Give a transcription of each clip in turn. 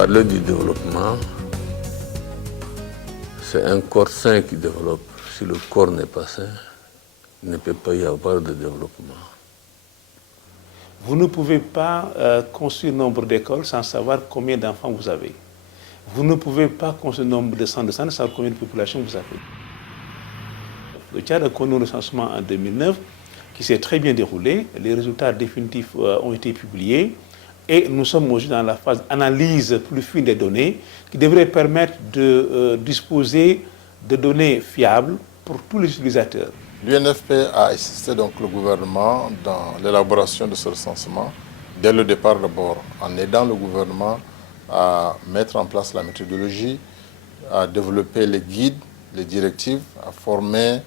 parler du développement, c'est un corps sain qui développe. Si le corps n'est pas sain, il ne peut pas y avoir de développement. Vous ne pouvez pas construire nombre d'écoles sans savoir combien d'enfants vous avez. Vous ne pouvez pas construire nombre de centres de santé sans savoir combien de population vous avez. Le Tchad a connu un recensement en 2009 qui s'est très bien déroulé. Les résultats définitifs ont été publiés et nous sommes aujourd'hui dans la phase d'analyse plus fine des données qui devrait permettre de disposer de données fiables pour tous les utilisateurs. L'UNFP a assisté donc le gouvernement dans l'élaboration de ce recensement dès le départ d'abord, en aidant le gouvernement à mettre en place la méthodologie, à développer les guides, les directives, à former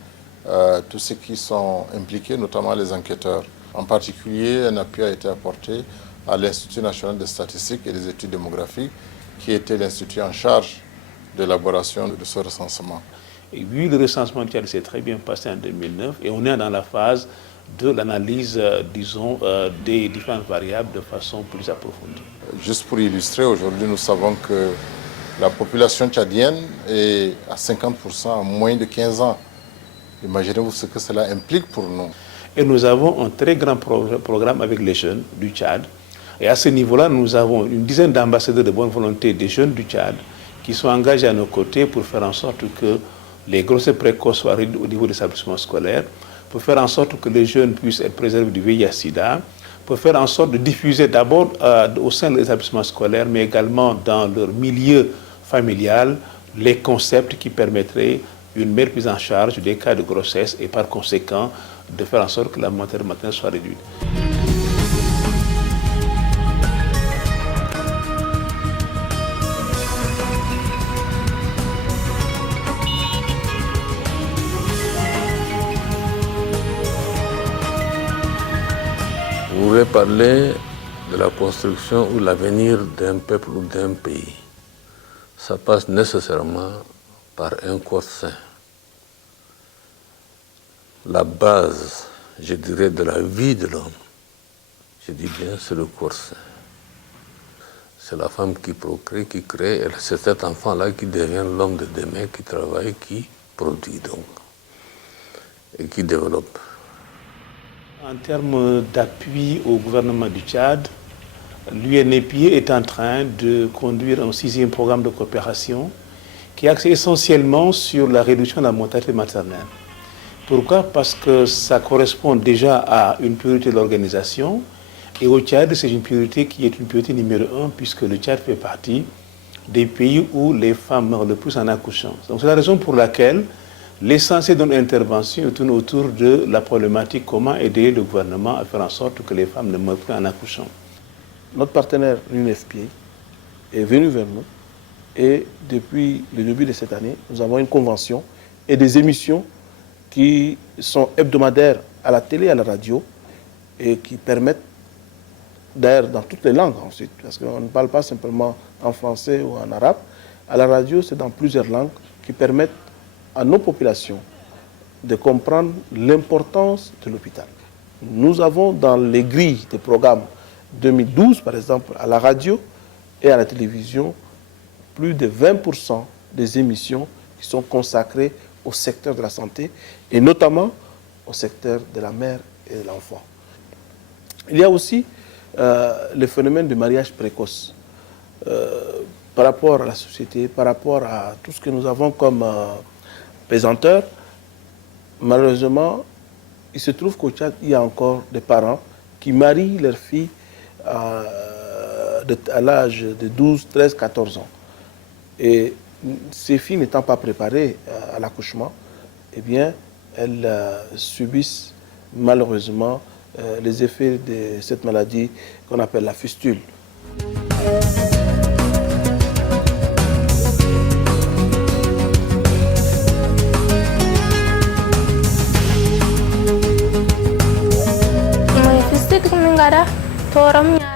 tous ceux qui sont impliqués, notamment les enquêteurs. En particulier, un appui a été apporté à l'Institut national des statistiques et des études démographiques, qui était l'institut en charge de l'élaboration de ce recensement. Et oui, le recensement du Tchad s'est très bien passé en 2009 et on est dans la phase de l'analyse, disons, des différentes variables de façon plus approfondie. Juste pour illustrer, aujourd'hui, nous savons que la population tchadienne est à 50% en moins de 15 ans. Imaginez-vous ce que cela implique pour nous. Et nous avons un très grand programme avec les jeunes du Tchad. Et à ce niveau-là, nous avons une dizaine d'ambassadeurs de bonne volonté des jeunes du Tchad qui sont engagés à nos côtés pour faire en sorte que les grossesses précoces soient réduites au niveau des établissements scolaires, pour faire en sorte que les jeunes puissent être préservés du VIH-Sida, pour faire en sorte de diffuser d'abord au sein des établissements scolaires, mais également dans leur milieu familial, les concepts qui permettraient une meilleure prise en charge des cas de grossesse et par conséquent de faire en sorte que la mortalité maternelle soit réduite. Vous voulez parler de la construction ou l'avenir d'un peuple ou d'un pays. Ça passe nécessairement par un corps sain. La base, je dirais, de la vie de l'homme, je dis bien, c'est le corps sain. C'est la femme qui procrée, qui crée, et c'est cet enfant-là qui devient l'homme de demain, qui travaille, qui produit donc, et qui développe. En termes d'appui au gouvernement du Tchad, l'UNEP est en train de conduire un 6e programme de coopération qui est axé essentiellement sur la réduction de la mortalité maternelle. Pourquoi? Parce que ça correspond déjà à une priorité de l'organisation. Et au Tchad, c'est une priorité qui est une priorité numéro 1, puisque le Tchad fait partie des pays où les femmes meurent le plus en accouchant. Donc c'est la raison pour laquelle l'essentiel de notre intervention tourne autour de la problématique comment aider le gouvernement à faire en sorte que les femmes ne meurent plus en accouchant. Notre partenaire, l'UNFPA, est venu vers nous et depuis le début de cette année, nous avons une convention et des émissions qui sont hebdomadaires à la télé et à la radio et qui permettent, d'ailleurs dans toutes les langues ensuite, parce qu'on ne parle pas simplement en français ou en arabe, à la radio c'est dans plusieurs langues qui permettent à nos populations de comprendre l'importance de l'hôpital. Nous avons dans les grilles des programmes 2012, par exemple, à la radio et à la télévision, plus de 20% des émissions qui sont consacrées au secteur de la santé et notamment au secteur de la mère et de l'enfant. Il y a aussi le phénomène du mariage précoce. Par rapport à la société, par rapport à tout ce que nous avons comme pesanteur, malheureusement, il se trouve qu'au Tchad, il y a encore des parents qui marient leurs filles à l'âge de 12, 13, 14 ans. Et ces filles n'étant pas préparées à l'accouchement, eh bien, elles subissent malheureusement les effets de cette maladie qu'on appelle la fistule.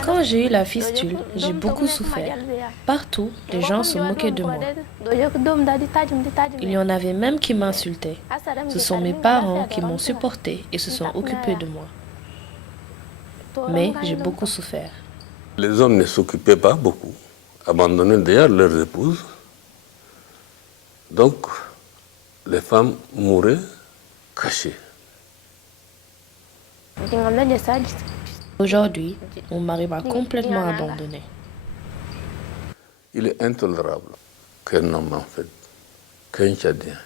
Quand j'ai eu la fistule, j'ai beaucoup souffert. Partout, les gens se moquaient de moi. Il y en avait même qui m'insultaient. Ce sont mes parents qui m'ont supporté et se sont occupés de moi. Mais j'ai beaucoup souffert. Les hommes ne s'occupaient pas beaucoup. abandonné d'ailleurs leurs épouses. Donc, les femmes mouraient cachées. Aujourd'hui, mon mari m'a complètement abandonnée. Il est intolérable qu'un homme, en fait, qu'un Tchadien,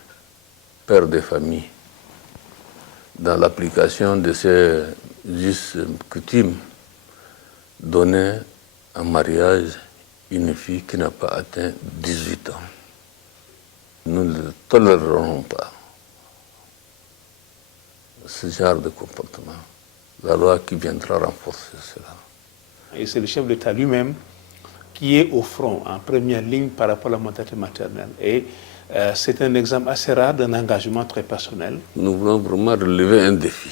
père de famille, dans l'application de ces us coutumes, donner en mariage une fille qui n'a pas atteint 18 ans. Nous ne le tolérerons pas, ce genre de comportement. La loi qui viendra renforcer cela. Et c'est le chef d'État lui-même qui est au front, en première ligne par rapport à la mortalité maternelle. Et c'est un exemple assez rare d'un engagement très personnel. Nous voulons vraiment relever un défi.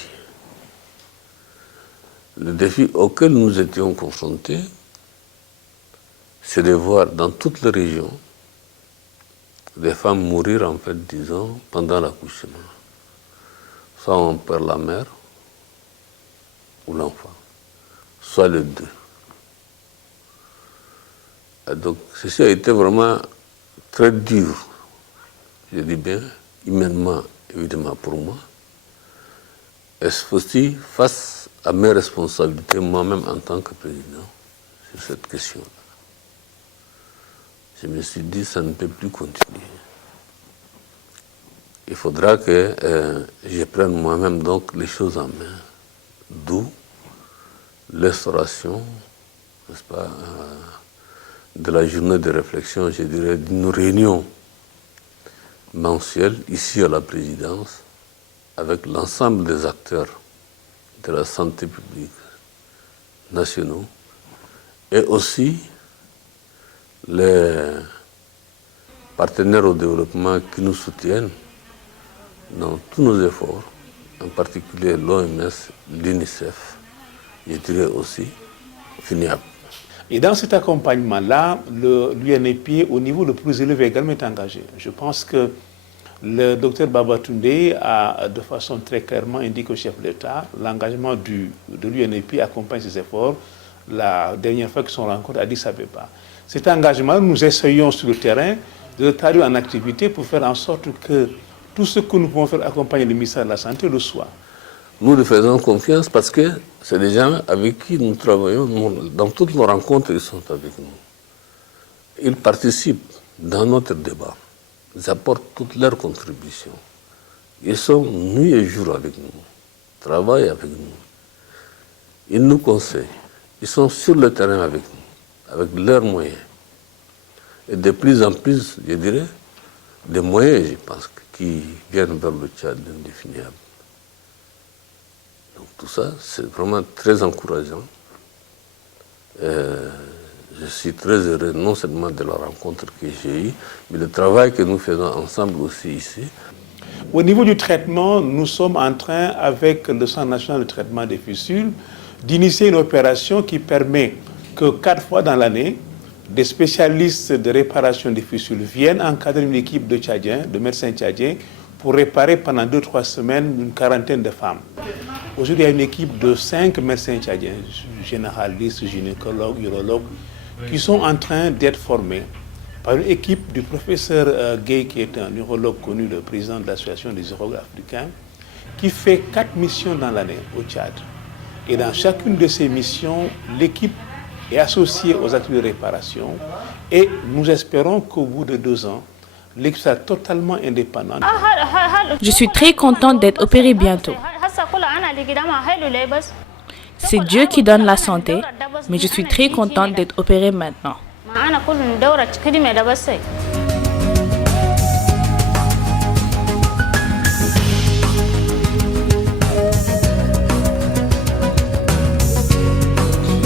Le défi auquel nous étions confrontés, c'est de voir dans toute la région des femmes mourir, en fait, disons, pendant l'accouchement. Soit on perd la mère ou l'enfant, soit les deux. Et donc, ceci a été vraiment très dur, je dis bien, humainement, évidemment, pour moi. Et aussi face à mes responsabilités, moi-même en tant que président, sur cette question-là. Je me suis dit, ça ne peut plus continuer. Il faudra que je prenne moi-même donc les choses en main. D'où l'instauration, n'est-ce pas, de la journée de réflexion, je dirais, d'une réunion mensuelle ici à la présidence avec l'ensemble des acteurs de la santé publique nationaux et aussi les partenaires au développement qui nous soutiennent dans tous nos efforts, en particulier l'OMS, l'UNICEF, je dirais aussi FINIAP. Et dans cet accompagnement-là, l'UNEP, au niveau le plus élevé également, est engagé. Je pense que le docteur Babatunde a de façon très clairement indiqué au chef d'État l'engagement de l'UNEP accompagne ses efforts. La dernière fois qu'ils sont rencontrés à Addis Abeba. Cet engagement, nous essayons sur le terrain de le traduire en activité pour faire en sorte que tout ce que nous pouvons faire accompagner le ministère de la Santé le soit. Nous lui faisons confiance parce que c'est des gens avec qui nous travaillons. Dans toutes nos rencontres, ils sont avec nous. Ils participent dans notre débat. Ils apportent toutes leurs contributions. Ils sont nuit et jour avec nous, travaillent avec nous. Ils nous conseillent. Ils sont sur le terrain avec nous, avec leurs moyens. Et de plus en plus, je dirais, des moyens, je pense, qui viennent vers le Tchad indéfinissable. Donc tout ça, c'est vraiment très encourageant. Je suis très heureux non seulement de la rencontre que j'ai eue, mais le travail que nous faisons ensemble aussi ici. Au niveau du traitement, nous sommes en train, avec le Centre national de traitement des fistules, d'initier une opération qui permet que 4 fois dans l'année, des spécialistes de réparation des fistules viennent encadrer une équipe de Tchadiens, de médecins tchadiens, pour réparer pendant 2-3 semaines une quarantaine de femmes. Aujourd'hui, il y a une équipe de 5 médecins tchadiens, généralistes, gynécologues, urologues, qui sont en train d'être formés par une équipe du professeur Gay, qui est un urologue connu, le président de l'association des urologues africains, qui fait 4 missions dans l'année au Tchad. Et dans chacune de ces missions, l'équipe est associée aux activités de réparation et nous espérons qu'au bout de 2 ans, l'équipe sera totalement indépendante. Je suis très contente d'être opérée bientôt. C'est Dieu qui donne la santé, mais je suis très contente d'être opérée maintenant.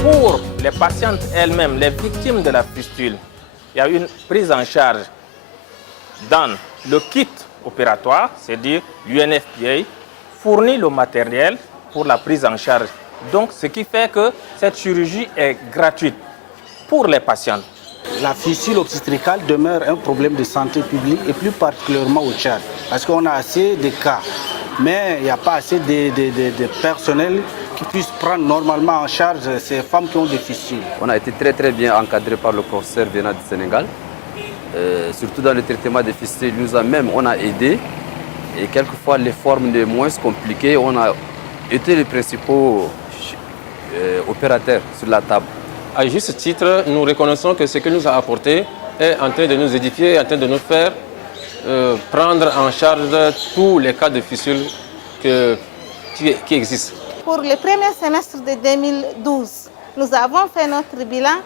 Pour les patientes elles-mêmes, les victimes de la fistule, il y a une prise en charge dans le kit opératoire, c'est-à-dire l'UNFPA fournit le matériel pour la prise en charge. Donc, ce qui fait que cette chirurgie est gratuite pour les patientes. La fistule obstétricale demeure un problème de santé publique et plus particulièrement au Tchad, parce qu'on a assez de cas mais il n'y a pas assez de personnel qui puisse prendre normalement en charge ces femmes qui ont des fistules. On a été très bien encadré par le professeur venant du Sénégal, surtout dans le traitement des fistules. On a aidé, et quelquefois les formes les moins compliquées, on a été les principaux opérateurs sur la table. À juste titre, nous reconnaissons que ce que nous a apporté est en train de nous édifier, en train de nous faire prendre en charge tous les cas de fistule qui existent. Pour le premier semestre de 2012, nous avons fait notre bilan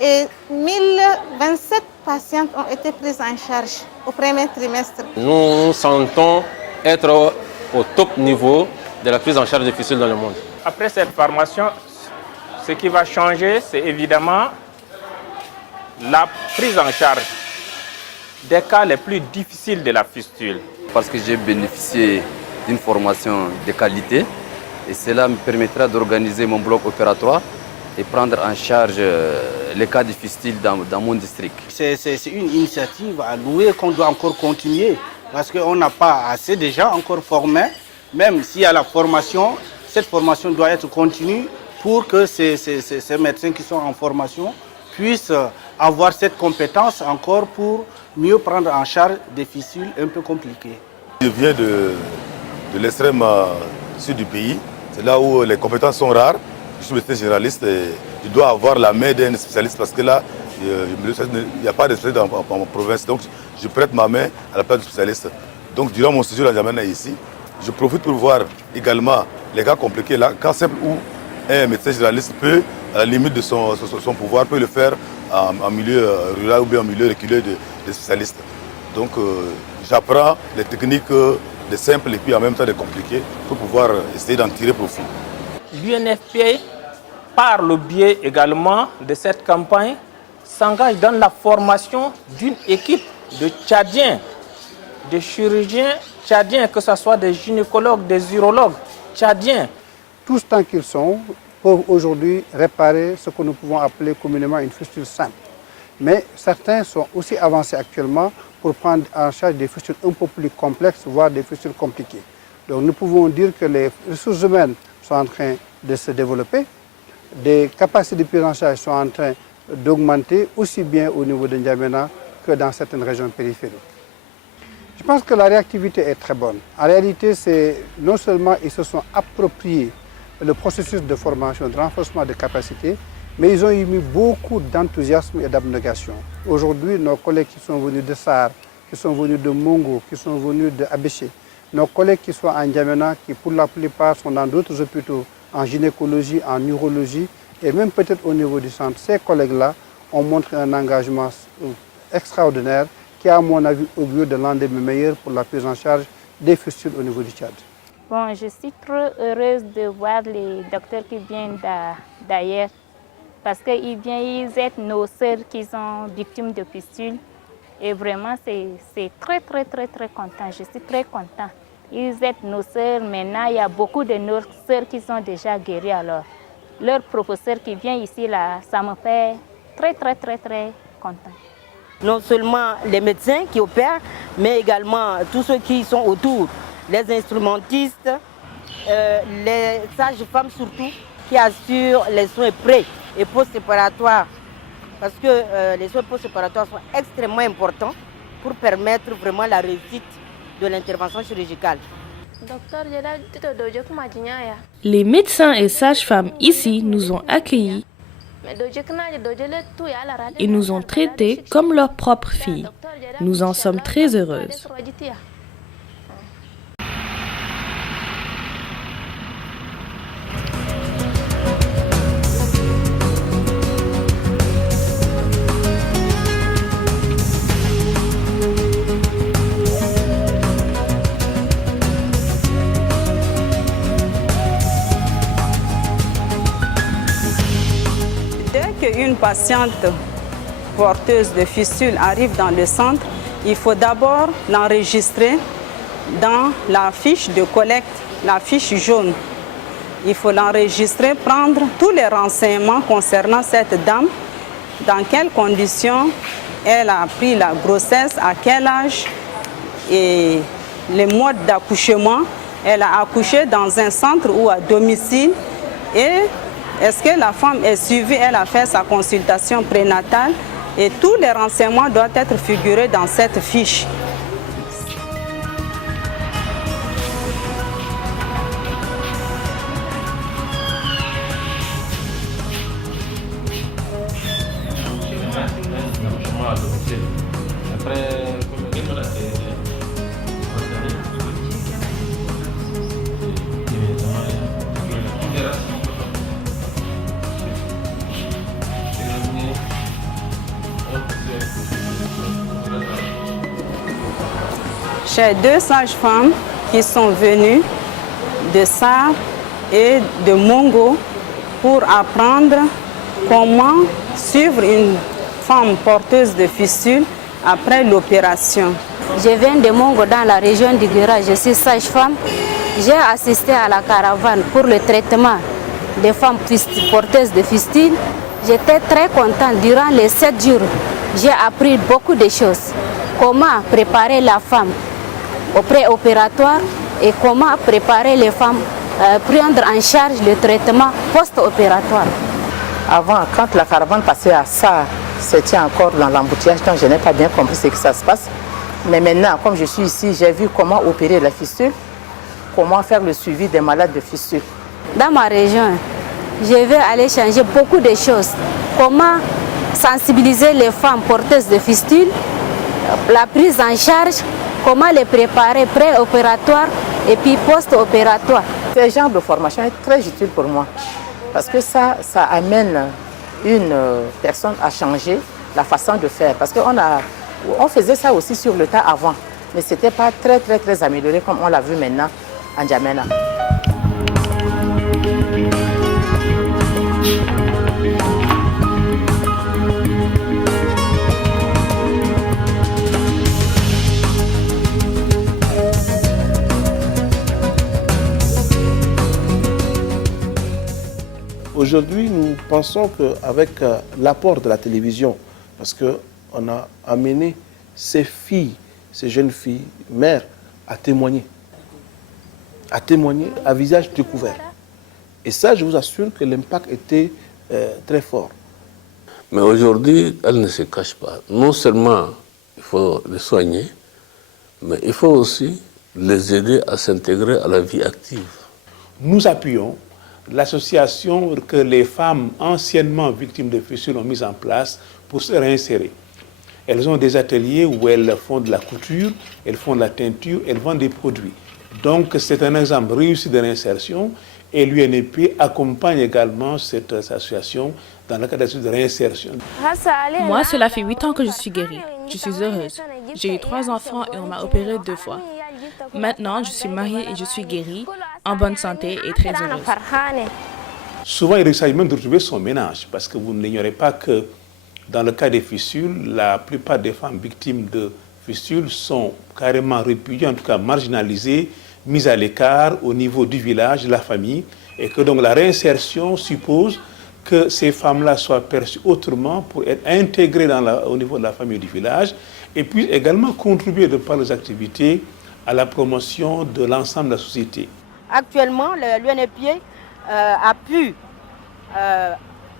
et 1027 patientes ont été prises en charge au premier trimestre. Nous sentons être au top niveau de la prise en charge des fistules dans le monde. Après cette formation, ce qui va changer, c'est évidemment la prise en charge des cas les plus difficiles de la fistule. Parce que j'ai bénéficié d'une formation de qualité et cela me permettra d'organiser mon bloc opératoire et prendre en charge les cas de fistule dans mon district. C'est une initiative à louer qu'on doit encore continuer parce qu'on n'a pas assez de gens encore formés. Même s'il y a la formation, cette formation doit être continue pour que ces médecins qui sont en formation puissent avoir cette compétence encore pour mieux prendre en charge des fistules un peu compliquées. Je viens de l'extrême sud du pays, c'est là où les compétences sont rares. Je suis médecin généraliste et je dois avoir la main d'un spécialiste parce que là, il n'y a pas de spécialiste en province. Donc je prête ma main à la place du spécialiste. Donc durant mon séjour à N'Djamena ici, je profite pour voir également les cas compliqués là, cas simples où un médecin généraliste peut, à la limite de son pouvoir, peut le faire en milieu rural ou bien en milieu reculé de spécialistes. Donc j'apprends les techniques des simples et puis en même temps des compliquées pour pouvoir essayer d'en tirer profit. L'UNFPA, par le biais également de cette campagne, s'engage dans la formation d'une équipe de Tchadiens, de chirurgiens tchadiens, que ce soit des gynécologues, des urologues tchadiens. Tous tant qu'ils sont, peuvent aujourd'hui réparer ce que nous pouvons appeler communément une fistule simple. Mais certains sont aussi avancés actuellement pour prendre en charge des fistules un peu plus complexes, voire des fistules compliquées. Donc nous pouvons dire que les ressources humaines sont en train de se développer, des capacités de prise en charge sont en train d'augmenter aussi bien au niveau de N'Djamena que dans certaines régions périphériques. Je pense que la réactivité est très bonne. En réalité, c'est non seulement ils se sont appropriés le processus de formation, de renforcement des capacités, mais ils ont eu mis beaucoup d'enthousiasme et d'abnégation. Aujourd'hui, nos collègues qui sont venus de Sahar, qui sont venus de Mongo, qui sont venus de Abéché, nos collègues qui sont en N'Djamena, qui pour la plupart sont dans d'autres hôpitaux, en gynécologie, en urologie, et même peut-être au niveau du centre, ces collègues-là ont montré un engagement extraordinaire qui, à mon avis, augure de l'un des meilleurs pour la prise en charge des fistules au niveau du Tchad. Bon, je suis trop heureuse de voir les docteurs qui viennent d'ailleurs parce qu'ils viennent, ils aident nos sœurs qui sont victimes de fistules. Et vraiment, c'est très content. Je suis très content. Ils aident nos sœurs. Maintenant, il y a beaucoup de nos sœurs qui sont déjà guéries. Alors, leur professeur qui vient ici, là, ça me fait très content. Non seulement les médecins qui opèrent, mais également tous ceux qui sont autour, les instrumentistes, les sages-femmes surtout, qui assurent les soins pré- et post-opératoires. Parce que les soins post-opératoires sont extrêmement importants pour permettre vraiment la réussite de l'intervention chirurgicale. Les médecins et sages-femmes ici nous ont accueillis et nous ont traités comme leurs propres filles. Nous en sommes très heureuses. Une patiente porteuse de fistule arrive dans le centre, il faut d'abord l'enregistrer dans la fiche de collecte, la fiche jaune. Il faut l'enregistrer, prendre tous les renseignements concernant cette dame, dans quelles conditions elle a pris la grossesse, à quel âge et les modes d'accouchement elle a accouché dans un centre ou à domicile et est-ce que la femme est suivie, elle a fait sa consultation prénatale et tous les renseignements doivent être figurés dans cette fiche. J'ai 2 sages-femmes qui sont venues de Sarre et de Mongo pour apprendre comment suivre une femme porteuse de fistule après l'opération. Je viens de Mongo dans la région du Guéra, je suis sage-femme. J'ai assisté à la caravane pour le traitement des femmes porteuses de fistule. J'étais très contente. Durant les 7 jours, j'ai appris beaucoup de choses. Comment préparer la femme au préopératoire et comment préparer les femmes, prendre en charge le traitement post-opératoire. Avant, quand la caravane passait à ça, c'était encore dans l'embouteillage, donc je n'ai pas bien compris ce que ça se passe. Mais maintenant, comme je suis ici, j'ai vu comment opérer la fistule, comment faire le suivi des malades de fistule. Dans ma région, je vais aller changer beaucoup de choses. Comment sensibiliser les femmes porteuses de fistule, la prise en charge, comment les préparer pré-opératoire et puis post-opératoire. Ce genre de formation est très utile pour moi parce que ça amène une personne à changer la façon de faire. Parce qu'on faisait ça aussi sur le tas avant, mais ce n'était pas très amélioré comme on l'a vu maintenant en N'Djamena. Aujourd'hui, nous pensons qu'avec l'apport de la télévision, parce qu'on a amené ces filles, ces jeunes filles, mères, à témoigner à visage découvert. Et ça, je vous assure que l'impact était très fort. Mais aujourd'hui, elles ne se cachent pas. Non seulement il faut les soigner, mais il faut aussi les aider à s'intégrer à la vie active. Nous appuyons l'association que les femmes anciennement victimes de fistules ont mise en place pour se réinsérer. Elles ont des ateliers où elles font de la couture, elles font de la teinture, elles vendent des produits. Donc c'est un exemple réussi de réinsertion et l'UNEP accompagne également cette association dans le cadre de réinsertion. Moi, cela fait 8 ans que je suis guérie. Je suis heureuse. J'ai eu 3 enfants et on m'a opérée 2 fois. Maintenant, je suis mariée et je suis guérie, en bonne santé et très heureuse. Souvent, il s'agit même de retrouver son ménage, parce que vous n'ignorez pas que dans le cas des fistules, la plupart des femmes victimes de fistules sont carrément répudiées, en tout cas marginalisées, mises à l'écart au niveau du village, de la famille, et que donc la réinsertion suppose que ces femmes-là soient perçues autrement pour être intégrées au niveau de la famille du village, et puis également contribuer de par leurs activités à la promotion de l'ensemble de la société. Actuellement, l'UNFPA a pu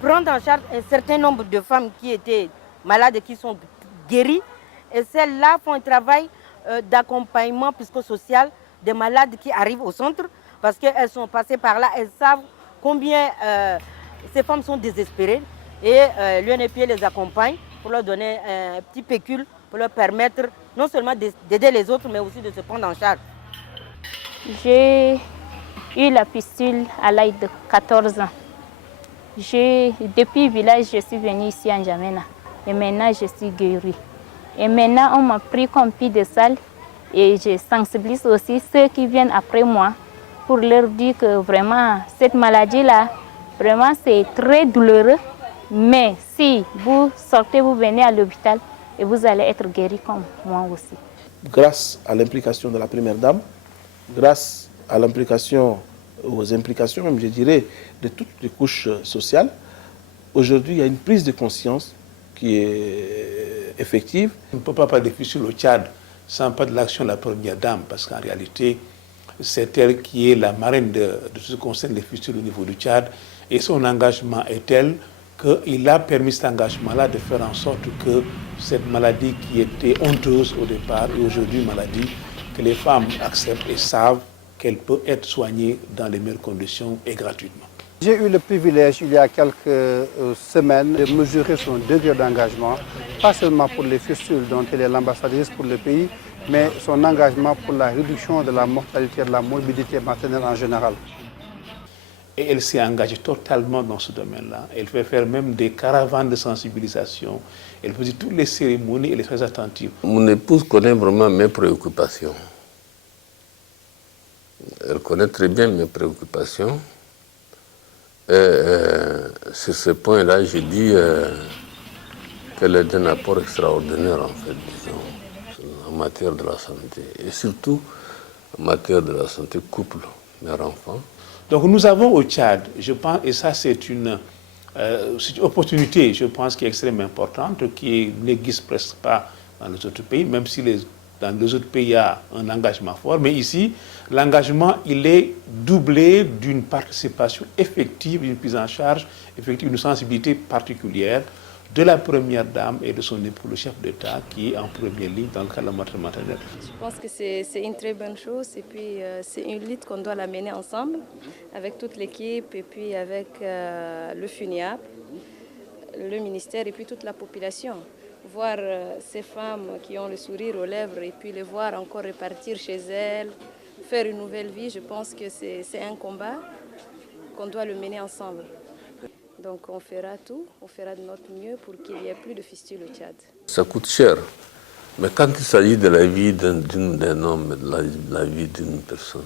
prendre en charge un certain nombre de femmes qui étaient malades et qui sont guéries. Et celles-là font un travail d'accompagnement psychosocial des malades qui arrivent au centre parce qu'elles sont passées par là, elles savent combien ces femmes sont désespérées. Et l'UNFPA les accompagne pour leur donner un petit pécule pour leur permettre non seulement d'aider les autres, mais aussi de se prendre en charge. J'ai eu la fistule à l'âge de 14 ans. Depuis le village, je suis venue ici à N'Djamena. Et maintenant, je suis guérie. Et maintenant, on m'a pris comme piédestal. Et je sensibilise aussi ceux qui viennent après moi pour leur dire que vraiment, cette maladie-là, vraiment, c'est très douloureux. Mais si vous sortez, vous venez à l'hôpital et vous allez être guéri comme moi aussi. Grâce à l'implication de la Première Dame, grâce à l'implication, aux implications même, je dirais, de toutes les couches sociales, aujourd'hui, il y a une prise de conscience qui est effective. On ne peut pas parler de fistules au Tchad sans pas de l'action de la Première Dame, parce qu'en réalité, C'est elle qui est la marraine de tout ce qui concerne les fistules au niveau du Tchad. Et son engagement est tel qu'il a permis cet engagement-là de faire en sorte que cette maladie qui était honteuse au départ et aujourd'hui une maladie que les femmes acceptent et savent qu'elle peut être soignée dans les meilleures conditions et gratuitement. J'ai eu le privilège, il y a quelques semaines, de mesurer son degré d'engagement, pas seulement pour les fistules dont elle est l'ambassadrice pour le pays, mais son engagement pour la réduction de la mortalité et de la morbidité maternelle en général. Et elle s'est engagée totalement dans ce domaine-là. Elle fait faire même des caravanes de sensibilisation. Elle faisait toutes les cérémonies, elle est très attentive. Mon épouse connaît vraiment mes préoccupations. Elle connaît très bien mes préoccupations. Sur ce point-là, je dis qu'elle est d'un apport extraordinaire, en fait, disons, en matière de la santé. Et surtout, en matière de la santé couple, mère-enfant. Donc nous avons au Tchad, je pense, et ça c'est une opportunité, je pense, qui est extrêmement importante, qui n'existe presque pas dans les autres pays, même si dans les autres pays il y a un engagement fort. Mais ici, l'engagement, il est doublé d'une participation effective, d'une prise en charge effective, d'une sensibilité particulière de la première dame et de son époux, le chef d'État, qui est en première ligne dans le cas de la maternité maternelle. Je pense que c'est une très bonne chose et puis c'est une lutte qu'on doit la mener ensemble avec toute l'équipe et puis avec le FUNIAP, le ministère et puis toute la population. Voir ces femmes qui ont le sourire aux lèvres et puis les voir encore repartir chez elles, faire une nouvelle vie, je pense que c'est un combat qu'on doit le mener ensemble. Donc on fera tout, on fera de notre mieux pour qu'il n'y ait plus de fistules au Tchad. Ça coûte cher, mais quand il s'agit de la vie d'un homme, de la vie d'une personne,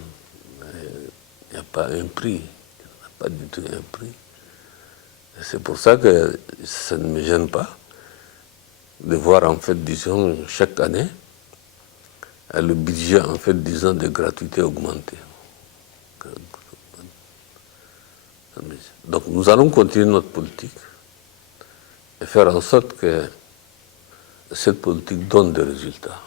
il n'y a pas un prix, il n'y a pas du tout un prix. C'est pour ça que ça ne me gêne pas de voir, en fait, disons, chaque année, le budget, en fait, disons, de gratuité augmenter. Donc nous allons continuer notre politique et faire en sorte que cette politique donne des résultats.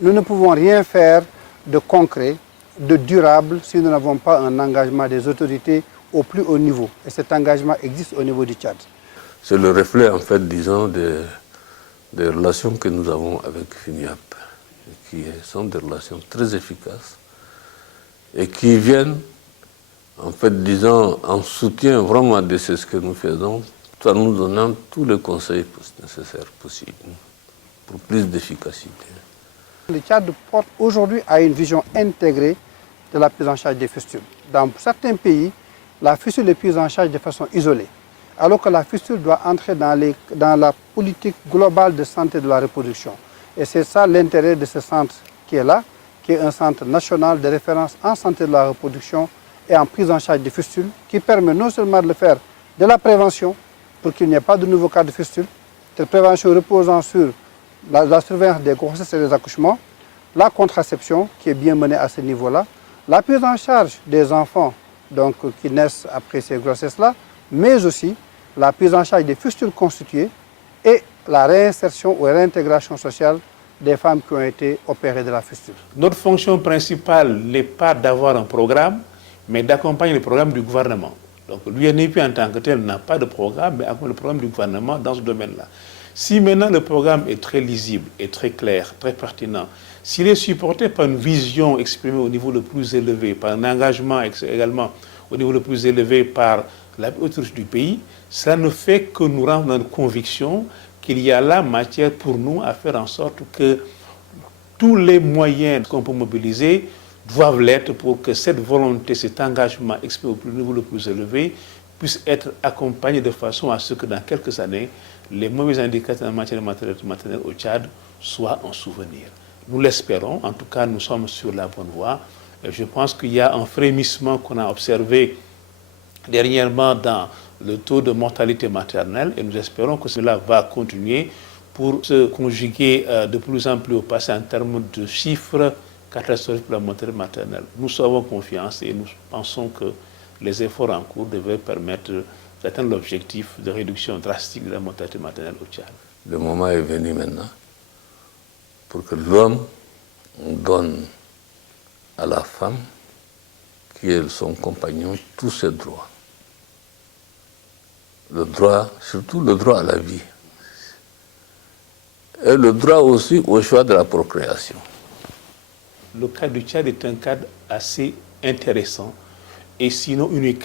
Nous ne pouvons rien faire de concret, de durable, si nous n'avons pas un engagement des autorités au plus haut niveau. Et cet engagement existe au niveau du Tchad. C'est le reflet, en fait, disons, des relations que nous avons avec FUNIAP, qui sont des relations très efficaces et qui viennent, en fait, disons, en soutien vraiment de ce que nous faisons, tout en nous donnant tous les conseils nécessaires possibles pour plus d'efficacité. Le Tchad porte aujourd'hui à une vision intégrée de la prise en charge des fistules. Dans certains pays, la fistule est prise en charge de façon isolée, alors que la fistule doit entrer dans la politique globale de santé de la reproduction. Et c'est ça l'intérêt de ce centre qui est là, qui est un centre national de référence en santé de la reproduction et en prise en charge des fistules, qui permet non seulement de le faire de la prévention, pour qu'il n'y ait pas de nouveaux cas de fistules, cette prévention reposant sur la surveillance des grossesses et des accouchements, la contraception qui est bien menée à ce niveau-là, la prise en charge des enfants donc, qui naissent après ces grossesses-là, mais aussi la prise en charge des fistules constituées et la réinsertion ou réintégration sociale des femmes qui ont été opérées de la fistule. Notre fonction principale n'est pas d'avoir un programme, mais d'accompagner le programme du gouvernement. Donc l'UNEP en tant que tel n'a pas de programme, mais accompagne le programme du gouvernement dans ce domaine-là. Si maintenant le programme est très lisible, est très clair, très pertinent, s'il est supporté par une vision exprimée au niveau le plus élevé, par un engagement également au niveau le plus élevé par la autorité du pays, cela ne fait que nous rendre dans la conviction qu'il y a là matière pour nous à faire en sorte que tous les moyens qu'on peut mobiliser doivent l'être pour que cette volonté, cet engagement exprimé au niveau le plus élevé puisse être accompagné de façon à ce que dans quelques années, les mauvais indicateurs en matière de maternité maternelle au Tchad soient un souvenir. Nous l'espérons, en tout cas nous sommes sur la bonne voie. Et je pense qu'il y a un frémissement qu'on a observé dernièrement dans le taux de mortalité maternelle et nous espérons que cela va continuer pour se conjuguer de plus en plus au passé en termes de chiffres catastrophiques pour la mortalité maternelle. Nous avons confiance et nous pensons que les efforts en cours devraient permettre d'atteindre l'objectif de réduction drastique de la mortalité maternelle au Tchad. Le moment est venu maintenant pour que l'homme donne à la femme qui est son compagnon, tous ses droits. Le droit, surtout le droit à la vie. Et le droit aussi au choix de la procréation. Le cadre du Tchad est un cadre assez intéressant et sinon unique.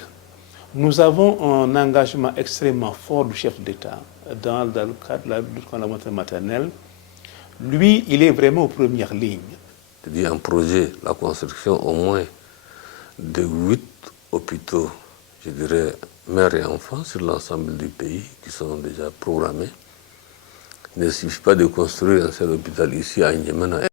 Nous avons un engagement extrêmement fort du chef d'État dans le cadre de la lutte contre la mortalité maternelle. Lui, il est vraiment aux premières lignes. C'est-à-dire un projet, la construction au moins de 8 hôpitaux, je dirais, mères et enfants sur l'ensemble du pays qui sont déjà programmés. Il ne suffit pas de construire un seul hôpital ici à N'Djamena.